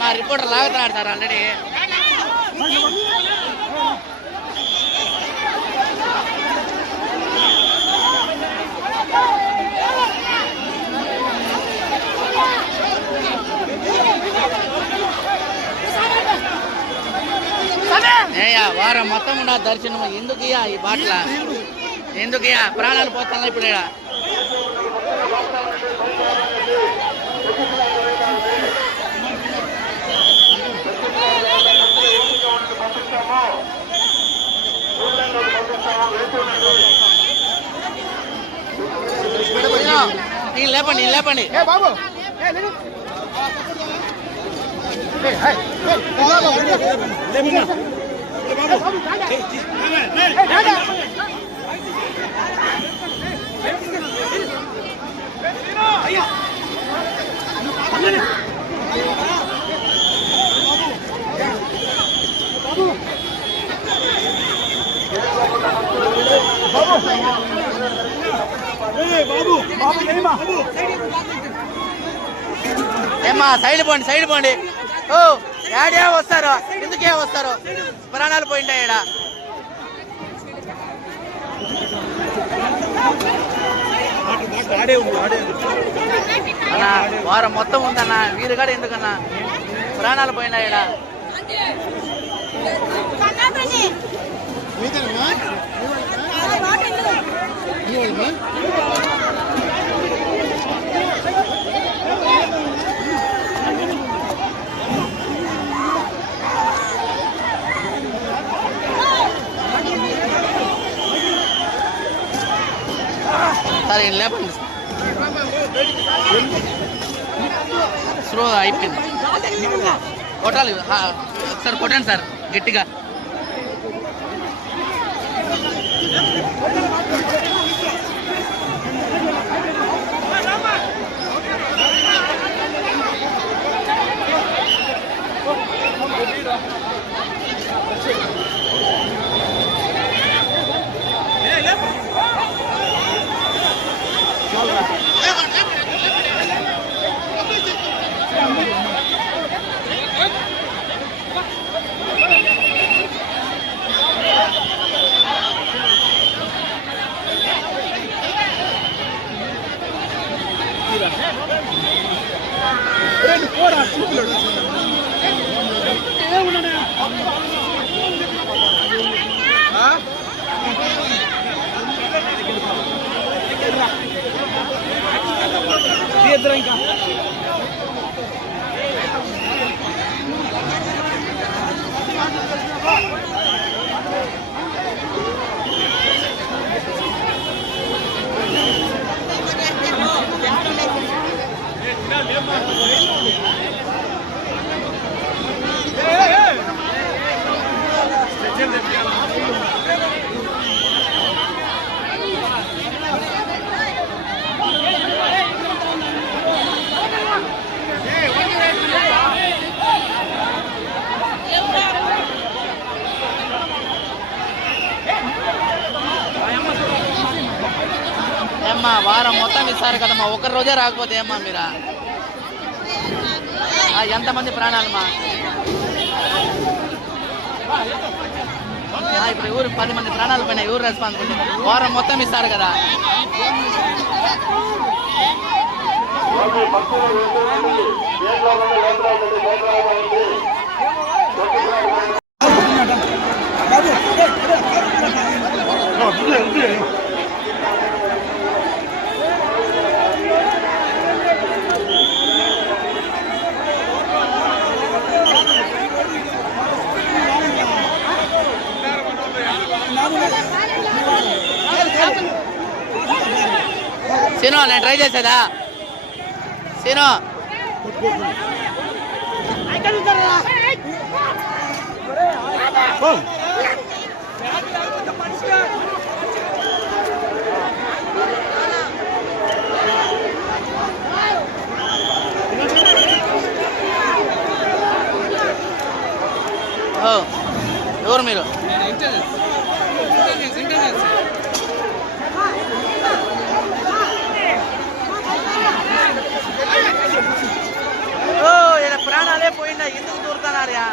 మా reporter లాగుతున్నాడు sir already. వారం మొత్తం ఉన్న దర్శనం ఎందుకయ్యా ఈ బాటల, ఎందుకయ్యా ప్రాణాలు పోతున్నా ఇప్పుడు. లేపండి లేపండి. ఏమ్మా సైడ్ పోండి, సైడ్ పోండి. ఓ యాడే వస్తారు, ఎందుకే వస్తారు? ప్రాణాలు పోయిండా ఈడ. అన్నా వారం మొత్తం ఉందన్నా, వీరు కూడా ఎందుకన్నా ప్రాణాలు పోయిండా ఈడ. సరే లేపండి, స్లో అయిపోయింది. కొట్టాలి సార్, కొట్టండి సార్ గట్టిగా. ఇంకా ఏమ్మా వారం మొత్తం ఇస్తారు కదమ్మా, ఒక్క రోజే రాకపోతే ఏమ్మా మీరా? ఎంతమంది ప్రాణాలమ్మా? ఇప్పుడు ఊరు 10 మంది ప్రాణాలు పోయినా ఎవరు రెస్పాన్సిబిలిటీ? వారం మొత్తం ఇస్తారు కదా. సీను నేను ట్రై చేసేదా? సీను ఎవరు మీరు? ఓ ఈడ ప్రాణాలే పోయిండా, ఎందుకు దూరుతున్నారా?